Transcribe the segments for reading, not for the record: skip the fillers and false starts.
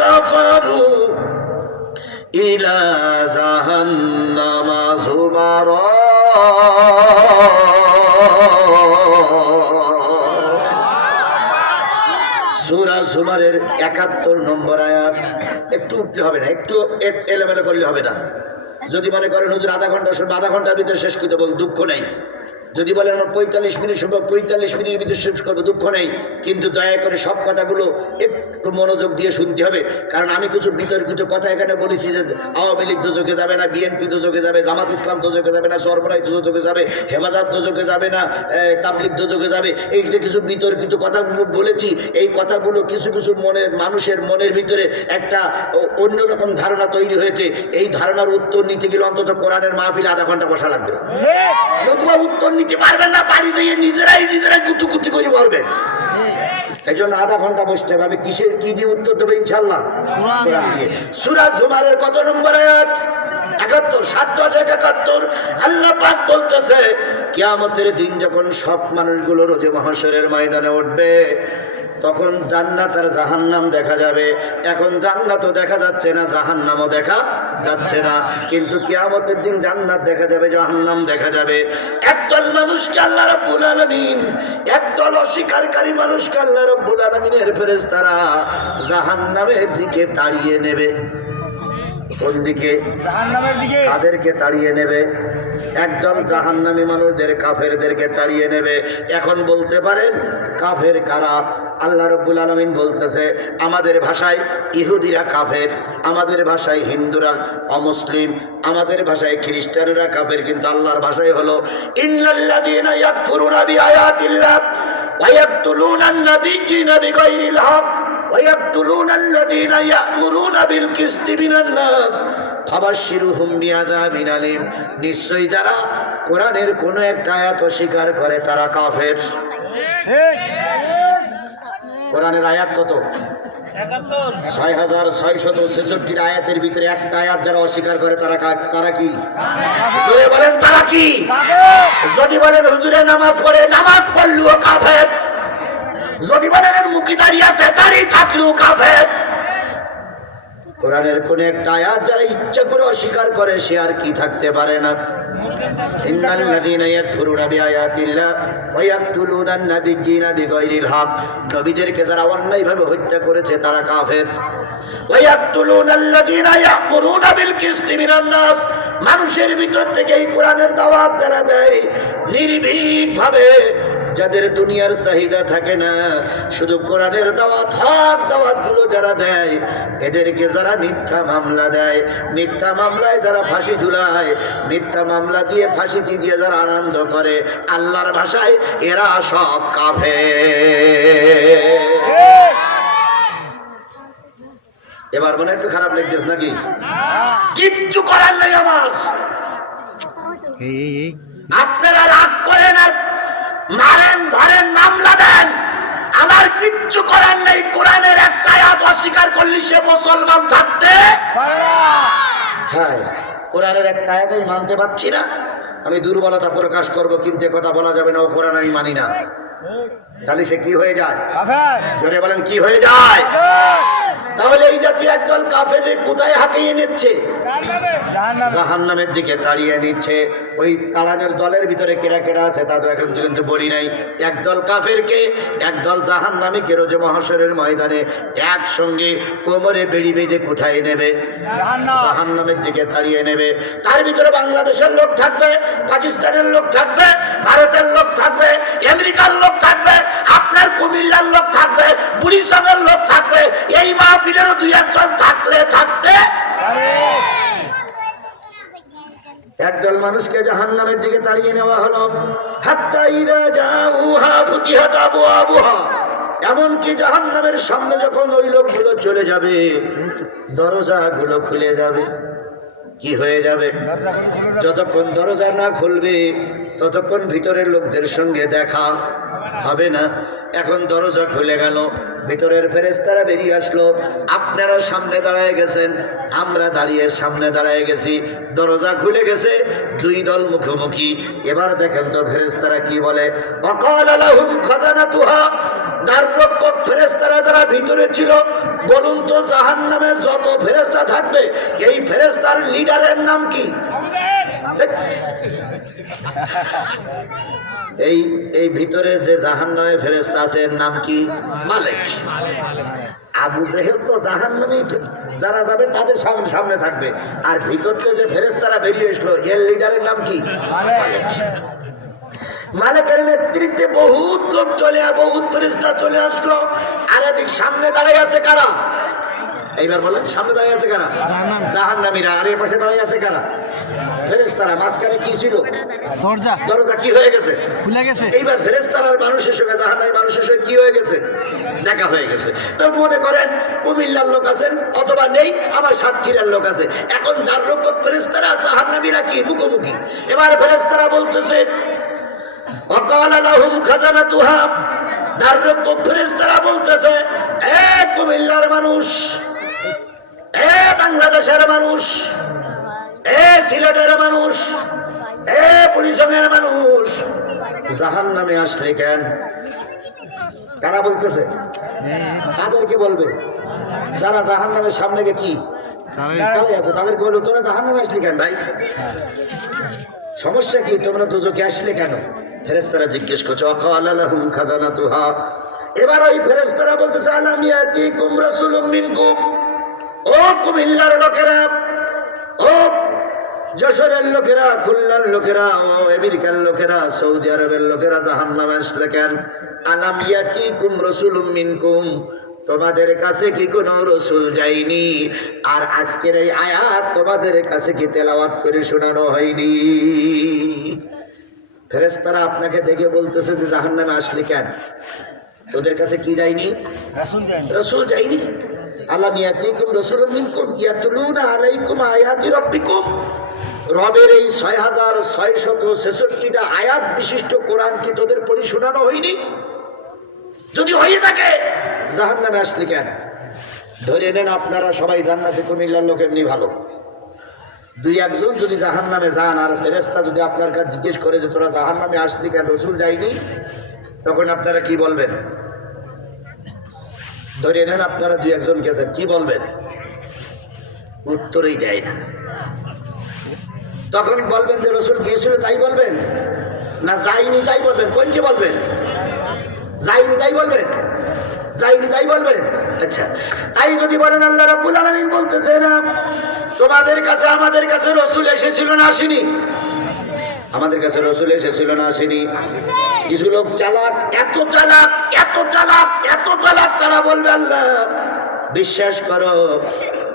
কাফারু ইলা জাহান্নামা যুমারা। সূরা যুমারের ৭১ নম্বর আয়াত। একটু উঠলে হবে না, একটু এলোমেলো করলে হবে না। যদি মনে করেন হুজুর আধা ঘন্টা শুনবো, আধা ঘন্টার ভিতরে শেষ করতে বলবো, দুঃখ নেই। যদি বলেন আমার ৪৫ মিনিট শুনবো, ৪৫ মিনিটের ভিতরে শেষ করবো, দুঃখ নেই। কিন্তু দয়া করে সব কথাগুলো একটু মনোযোগ দিয়ে শুনতে হবে। কারণ আমি কিছু বিতর্কিত কথা এখানে বলেছি যে আওয়ামী লীগ দোজখে যাবে না, বিএনপি দোজখে যাবে, জামাত ইসলাম দোজখে যাবে না, চরমোনাই দোজখে যাবে, হেফাজত দোজখে যাবে না, তাবলীগ দোজখে যাবে। এই যে কিছু বিতর্কিত কথাগুলো বলেছি, এই কথাগুলো কিছু কিছু মানুষের মনের ভিতরে একটা অন্যরকম ধারণা তৈরি হয়েছে। এই ধারণার উত্তর নিতে গেলে অন্তত কোরআনের মাহফিলে আধা ঘন্টা বসা লাগবে। নতুবা উত্তর নিতে পারবেন না, বাড়ি দিয়ে নিজেরাই কুতুকুতি করে বলবেন। এই জন্য আধা ঘন্টা বসতে হবে। আমি কি দিয়ে উত্তর দেবো ইনশাল্লাহ? কোরআন দিয়ে। সূরা যুমারের কত নম্বর আয়াত? ৭১, ৭, ১০, ৭১। আল্লাহ পাক বলতেছে কিয়ামতের দিন যখন সব মানুষগুলো রোজে মাহশরের ময়দানে উঠবে, তখন জান্নাত আর জাহান্নাম দেখা যাবে। এখন জান্নাতও দেখা যাচ্ছে না, জাহান্নামও দেখা যাচ্ছে না। কিন্তু কিয়ামতের দিন জান্নাত দেখা যাবে, জাহান্নাম দেখা যাবে। একদল মানুষকে আল্লাহ রাব্বুল আলামিন, একদল অস্বীকারী মানুষকে আল্লাহ রাব্বুল আলামিনের ফেরেশতারা জাহান্নামের দিকে তাড়িয়ে নেবে। কোন দিকে? জাহান্নামের দিকে। তাদেরকে তাড়িয়ে নেবে। একদল জাহান্নামী মানুষদের, কাফেরদেরকে তাড়িয়ে নেবে। এখন বলতে পারেন কাফের কারা? আল্লাহ রাব্বুল আলামিন বলতেছে আমাদের ভাষায় ইহুদিরা কাফের, আমাদের ভাষায় হিন্দুরা অমুসলিম, আমাদের ভাষায় খ্রিস্টানরা কাফের। কিন্তু আল্লাহর ভাষায় হলো ইন্নাল্লাযীনা ইয়াকফুরুনা বিআয়াতিল্লাহ ওয়া ইয়াকতুলুনান নাবিয়্যিনা বিগাইরিল হক ওয়া ইয়াকতুলুনাল্লাযীনা ইয়া'মুরুনা বিল কিসতি মিনান নাস ফাবাশশিরহুম বিআযাবিন আলীম। নিশ্চয়ই যারা কোরআনের কোন একটা আয়াত অস্বীকার করে তারা কাফের। কোরআনের আয়াত কত? ৬,৬৬৬ আয়াতের ভিতরে একটা আয়াত যারা অস্বীকার করে তারা কি? হুজুরে বলেন তারা কি? যদি বলেন হুজুরে নামাজ পড়ে, নামাজ পড়লেও কাফের। যদি বলেন এর মুখে দাঁড়িয়ে আছে, দাঁড়িয়ে থাকলেও কাফের। কোরআনের কোন একটা আয়াত যারা ইচ্ছা করে অস্বীকার করে সে আর কি থাকতে পারে না। ইন্নাল্লাযীনা ইয়াকফুরুনা বিআয়াতিল্লাহ ওয়া ইয়াকতুলুনান নাবিয়্যিনা বিগাইরিল হক। নবীদেরকে যারা অন্যায়ভাবে হত্যা করেছে তারা কাফের। ওয়া ইয়াকতুলুনাল্লাযীনা ইয়া'মুরুনা বিল কিসতি মিনান নাস। মানুষের ভিতর থেকে এই কোরআনের দাওয়াত যারা দেয় নির্ভীকভাবে, যাদের দুনিয়ার চাহিদা থাকে না, শুধু কোরআনের দাওয়াত, হক দাওয়াতগুলো যারা দেয়, এদেরকে যারা মিথ্যা মামলা দেয়, মিথ্যা মামলায় যারা ফাঁসি ঝুলায়, মিথ্যা মামলা দিয়ে ফাঁসিতে দিয়ে যারা আনন্দ করে, আল্লাহর ভাষায় এরা সব কাফের। এবার মনে একটু খারাপ লাগতেছে নাকি? কিচ্ছু করার নেই আমার। আপনারা রাগ করেন আর মারেন, ধরেন, মামলা দেন, আমার কিচ্ছু করার নেই। কোরআনের একটা আয়াত অস্বীকার করলে সে মুসলমান থাকতে হ্যাঁ, কোরআনের একটা আয়াত আমি মানতে পারছি না, আমি দুর্বলতা প্রকাশ করব, কিন্তু কথা বলা যাবে না ও কোরআন আমি মানি না। তাহলে সে কি হয়ে যায়? জোরে বলেন কি হয়ে যায়? তাহলে এই জাতীয় একদল কাফের কোথায় হাঁটিয়ে নিচ্ছে? জাহান্নামের দিকে তাড়িয়ে নিচ্ছে। ওই তাড়ানোর দলের ভিতরে কেরা কেরা আছে তা তো এখন পর্যন্ত বলি নাই। একদল কাফেরকে, একদল জাহান্নামীকে রোজে মহাশরের ময়দানে একসঙ্গে কোমরে বেড়ি বেঁধে কোথায় নেবে? জাহান্নামের দিকে তাড়িয়ে নেবে। তার ভিতরে বাংলাদেশের লোক থাকবে, পাকিস্তানের লোক থাকবে, ভারতের লোক থাকবে, আমেরিকার লোক থাকবে, আপনার কুমিল্লার লোক থাকবে, বুড়িসাগরের লোক থাকবে। এই মাহফিলেরও দুই একজন থাকলে থাকতে একদল মানুষকে জাহান্নামের দিকে তাড়িয়ে নেওয়া হলো। হাত্তা ইযা জাউহা ফুতিহাত আবওয়াবুহা। এমনকি জাহান্নামের সামনে যখন ওই লোকগুলো চলে যাবে, দরজাগুলো খুলে যাবে। কি হয়ে যাবে? যতক্ষণ দরজা না খুলবে ততক্ষণ ভিতরের লোকদের সঙ্গে দেখা হবে না। এখন দরজা খুলে গেল, ভিতরের ফেরেশতারা বেরিয়ে আসলো। আপনারা সামনে দাঁড়ায় গেছেন, আমরা দাঁড়িয়ে সামনে দাঁড়ায় গেছি, দরজা খুলে গেছে, দুই দল মুখোমুখি। এবার দেখেন তো ফেরেশতারা কি বলে। ওয়াকালা লাহুম খাজানাতুহা দ্বাররক্ষক ফেরেশতারা যারা ভিতরে ছিল, বলুন তো জাহান্নামে যত ফেরেশতা থাকবে এই ফেরেশতার লিডারের নাম কি? এই ভিতরে যে জাহান্নামে ফেরেশতা আছে এর নাম কি? মালিক। আবু জেহেল তো জাহান্নামে যারা যাবে তাদের সামনে থাকবে, আর ভিতর থেকে যে ফেরেশতারা বেরিয়ে এসলো এর লিডারের নাম কি? মালিক। মালিকের নেতৃত্বে বহুত লোক বহুত ফেরেশতা চলে আসলো। আর এদিক সামনে দাঁড়িয়ে আছে কারা? এইবার বলেন, সামনে দাঁড়িয়ে আছে কারা? জাহান্নামীরা। আর এর পাশে দাঁড়িয়ে আছে কারা? ফেরেশতারা। মাঝখানে কি ছিল? দরজা কি হয়ে গেছে? খুলে গেছে। এইবার ফেরেশতারার মানুষের সঙ্গে জাহান্নামী মানুষের সঙ্গে কি হয়ে গেছে? দেখা হয়ে গেছে। তো মনে করেন কুমিল্লার লোক আছেন অথবা নেই, আমার সাতক্ষীরার লোক আছে। এখন দ্বাররক্ষক ফেরেশতারা জাহান্নামীরা কি মুখোমুখি। এবার ফেরেশতারা বলতেছে ওয়াকালা লাহুম খাজানাতুহা, দ্বাররক্ষক ফেরেশতারা বলতেছে, এ কুমিল্লার মানুষ, এ বাংলাদেশের মানুষ, এ সিলেটের মানুষ, এ পুলিশের মানুষ, জাহান্নামে আসলে কেন? কারা বলতেছে? তাদেরকে বলবে যারা জাহান্নামের সামনে কি দাঁড়িয়ে আছে, তাদেরকে বলবে তোরা জাহান্নামে আসলি কেন ভাই? সমস্যা কি? তোমরা দুজকে আসলে কেন? ফেরেশতারা জিজ্ঞেস করছে ওয়াকালা লাহুম খাজানাতুহা। এবার ওই ফেরেশতারা বলতেছে আলাম ইয়াতিকুম রাসূলুম মিনকুম, ও কুমিল্লার লোকেরা, ও যশোরের লোকেরা, খুলনার লোকেরা, ও আমেরিকার লোকেরা, সৌদি আরবের লোকেরা জাহান্নামে আসলে কেন? আলাম ইয়াতিকুম রাসূলুম মিনকুম, তোমাদের কাছে কি কোনো রসুল যায়নি? আর আজকের এই আয়াত তোমাদের কাছে কি তেলাওয়াত করে শোনানো হয়নি? ফেরেশতারা আপনাকে দেখে বলতেছে যে জাহান্নামে আসলে কেন? তোদের কাছে কি যায়নি? রাসূল যায়নি। আলাম ইয়াতিকুম রাসূলুম মিনকুম ইয়াতলুনা আলাইকুম আয়াতি রাব্বিকুম, রবের এই 6666টা আয়াত বিশিষ্ট কোরআন কি তোদের পড়ি শোনানো হয়নি? যদি হয়ে থাকে জাহান্নামে আসলে কেন? ধরে নেন আপনারা সবাই জান্নাতে কুমিল্লার লোক এমনি ভালো, দুই একজন যদি জাহান্নামে যান আর ফেরেশতা যদি আপনার কাছে জিজ্ঞেস করে যে তোরা জাহান্নামে আসলি কেন, রসুল যায়নি, তখন আপনারা কি বলবেন? ধরে নেন আপনারা দুই একজন গেছেন, কি বলবেন? উত্তরই দেয় না। তখন বলবেন যে রসুল গিয়েছিল তাই বলবেন, না যায়নি তাই বলবেন? কোনটি বলবেন? যায়নি তাই বলবেন? যায়নি তাই বলবেন? আচ্ছা, তাই যদি বলেন আল্লাহ রাব্বুল আলামিন বলতেছে না তোমাদের কাছে আমাদের কাছে রসুল এসেছিল না আসেনি? আমাদের কাছে রসুল এসেছিল না আসেনি? কিছু লোক চালাক, এত চালাক, এত চালাক, এত চালাক, তারা বলবে আল্লাহ বিশ্বাস করো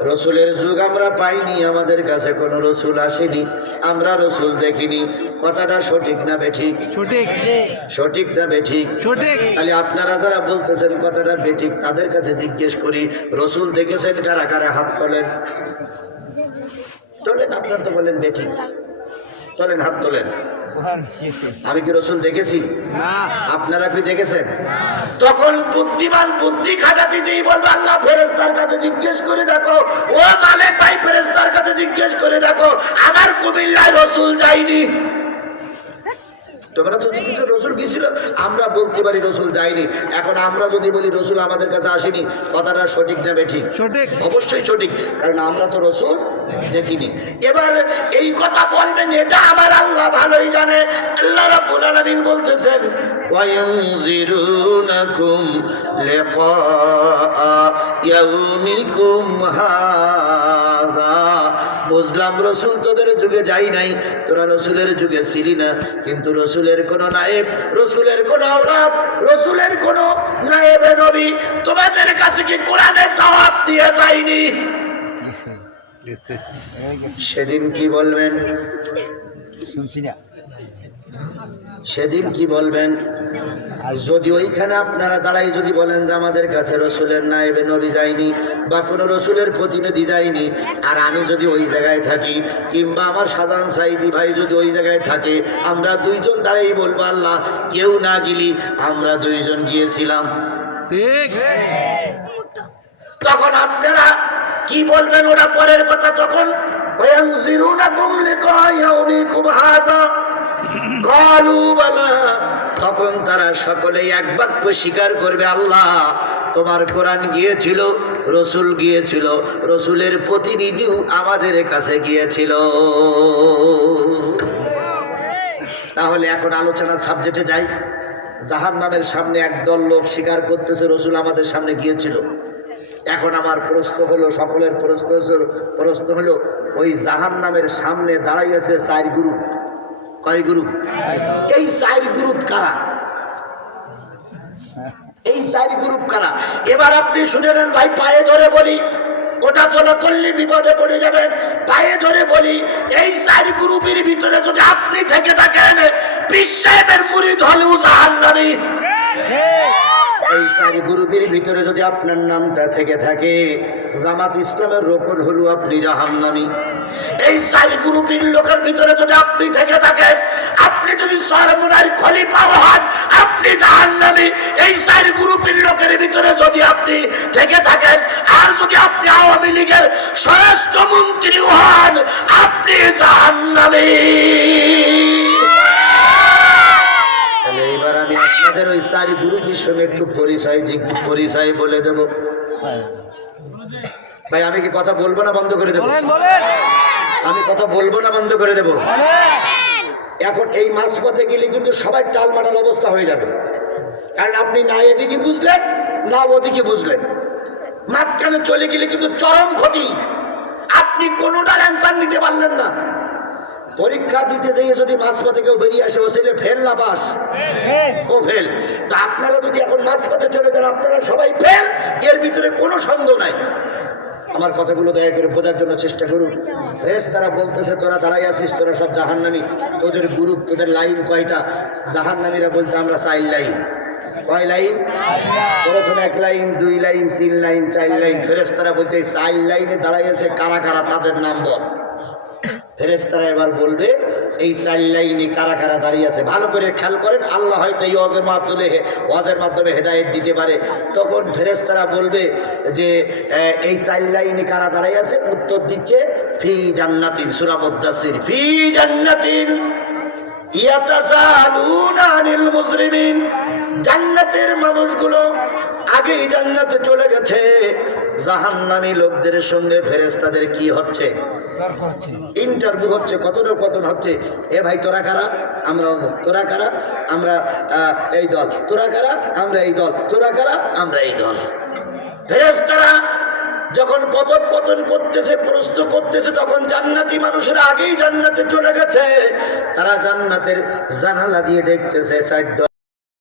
রসুলের যুগ আমরা পাইনি, আমাদের কাছে কোনো রসুল আসেনি, আমরা রসুল দেখিনি। কথাটা সঠিক না বেঠিক? সঠিক। সঠিক না বেঠিক? সঠিক। তাহলে আপনারা যারা বলতেছেন কথাটা বেঠিক তাদের কাছে জিজ্ঞেস করি রসুল দেখেছেন কারা কারা? হাত তোলেন। তোলেন। আপনারা তো বলেন বেঠিক, তোলেন, হাত তোলেন। আমি কি রসুল দেখেছি? আপনারা কি দেখেছেন? তখন বুদ্ধিমান বুদ্ধি খাটাতে যেই বলবে আল্লাহ ফেরেশতার কাছে জিজ্ঞেস করে দেখো, ও মালিক ভাই ফেরেশতার কাছে জিজ্ঞেস করে দেখো আমার কুমিল্লায় রসুল যায়নি। তোমরা তো কিছু রসুল গিয়েছিল, আমরা বলতে পারি রসুল যায়নি। এখন আমরা যদি বলি রসুল আমাদের কাছে আসেনি, কথাটা সঠিক না বেঠিক? সঠিক। অবশ্যই সঠিক, কারণ আমরা তো রসুল দেখিনি। এবার এই কথা বলবেন এটা আমার আল্লাহ ভালোই জানে। আল্লাহ রাব্বুল আলামিন বলতেছেন ওয়ায়ুনজিরুনাকুম লিকা ইয়াউমিকুম হাযা, বুঝলাম রসুল তোদের যুগে যাই নাই, তোরা রসুলের যুগে ছিলি না, কিন্তু রসুলের কোন নায়েব, রসুলের কোন আওলাদ, রসুলের কোন নায়েবে নবী তোমাদের কাছে কি কোরআনের দাওয়াত দিয়ে যায়নি? সেদিন কি বলবেন? শুনছি না। সেদিন কি বলবেন? যদি ওইখানে আপনারা দাঁড়াই যদি বলেন যে আমাদের কাছে রসুলের নায়েবে নবী যায়নি বা কোনো রসুলের প্রতিনিধি যায়নি, আর আমি যদি ওই জায়গায় থাকি কিংবা আমার শাহজাহান সাইদি ভাই যদি ওই জায়গায় থাকে, আমরা দুইজন দাঁড়াই বলবো আল্লাহ কেউ না গেলি আমরা দুইজন গিয়েছিলাম। ঠিক। তখন আপনারা কি বলবেন ওটা পরের কথা। তখন ওয়ায়ুনজিরুনাকুম লিকা ইয়াউমিকুম হাযা, ক্বালু বালা, তখন তারা সকলেই এক বাক্য স্বীকার করবে, আল্লাহ তোমার কোরআন গিয়েছিল, রসুল গিয়েছিল, রসুলের প্রতিনিধিও আমাদের কাছে গিয়েছিল। তাহলে এখন আলোচনার সাবজেক্টে যাই। জাহান্নামের সামনে একদল লোক স্বীকার করতেছে রসুল আমাদের সামনে গিয়েছিল। এখন আমার প্রশ্ন হলো, সকলের প্রশ্ন হলো, ওই জাহান্নামের সামনে দাঁড়াইয়াছে 4 গ্রুপ। কয় গ্রুপ? এই 4 গ্রুপ কারা? এই 4 গ্রুপ কারা? এবার আপনি শুনে নেন ভাই, পায়ে ধরে বলি, ওটা চলা করলে বিপদে পড়ে যাবেন। পায়ে ধরে বলি, এই 4 গ্রুপের ভিতরে যদি আপনি থেকে থাকেন, পীর সাহেবের মুরিদ হলেও জাহান্নামী। এই 4 গ্রুপের ভিতরে যদি আপনার নামটা থেকে থাকে, জামাত ইসলামের রোকন হলো আপনি জাহান্নামী। এই 4 গ্রুপের লোকের ভিতরে যদি আপনি থেকে থাকেন, আপনি যদি সরমুনার খলিফা হন, আপনি জাহান্নামী। এই 4 গ্রুপের লোকের ভিতরে যদি আপনি থেকে থাকেন, আর যদি আপনি আওয়ামী লীগের স্বরাষ্ট্রমন্ত্রী হন, আপনি জাহান্নামী। তাহলে এবার আমি আপনাদের ওই 4 গ্রুপের সঙ্গে একটু পরিচয় বলে দেব। ভাই আমি কি কথা বলবো না বন্ধ করে দেবো? আমি কথা বলবো না বন্ধ করে দেবো? এখন এই মাঝপথে গেলে কিন্তু সবাই টালমাটাল অবস্থা হয়ে যাবে, কারণ আপনি না এদিকে বুঝলেন না ওদিকে বুঝলেন। মাঝখানে চলে গেলে কিন্তু চরম ক্ষতি। আপনি কোনোটার অ্যান্সার নিতে পারলেন না। পরীক্ষা দিতে যেয়ে যদি মাঝপথে কেউ বেরিয়ে আসে, ও ছেলে ফেল না পাস? ও ফেল। তা আপনারা যদি এখন মাঝপথে চলে যান, আপনারা সবাই ফেল, এর ভিতরে কোনো সন্দেহ নাই। আমার কথাগুলো দয়া করে বোঝার জন্য চেষ্টা করুন। ফেরেশতারা বলতেছে, তোরা দাঁড়াই আছিস, তোরা সব জাহান্নামী, তোদের গ্রুপ, তোদের লাইন কয়টা? জাহান্নামীরা বলতে আমরা 4 লাইন। কয় লাইন? প্রথমে 1 লাইন, 2 লাইন, 3 লাইন, 4 লাইন। ফেরেশতারা বলতে 4 লাইনে দাঁড়াই আছে কারা কারা, তাদের নাম বল। ফেরেশতারা এবার বলবে এই 4 লাইনে কারা কারা দাঁড়িয়ে আছে। ভালো করে খেয়াল করেন, আল্লাহ হয়তো এই ওয়াজের মাধ্যমে হেদায়েত দিতে পারে। তখন ফেরেশতারা বলবে যে এই 4 লাইনে কারা দাঁড়িয়ে আছে? উত্তর দিচ্ছে ফি জান্নাতিন, সূরা মুদ্দাসির, ফি জান্নাতিন ইয়াতাসালুনা আনিল মুজরিমিন। জান্নাতের মানুষগুলো আগেই জান্নাতে চলে গেছে। জাহান্নামী লোকদের সঙ্গে ফেরেশতাদের কি হচ্ছে? ইন্টারভিউ হচ্ছে, কথোপকথন হচ্ছে। এ ভাই তোরা কারা? আমরা অমুক। তোরা কারা? আমরা এই দল। তোরা কারা? আমরা এই দল। তোরা কারা? আমরা এই দল। ফেরেশতারা যখন কথোপকথন করতেছে, প্রশ্ন করতেছে, তখন জান্নাতি মানুষেরা আগেই জান্নাতে চলে গেছে। তারা জান্নাতের জানালা দিয়ে দেখতেছে 4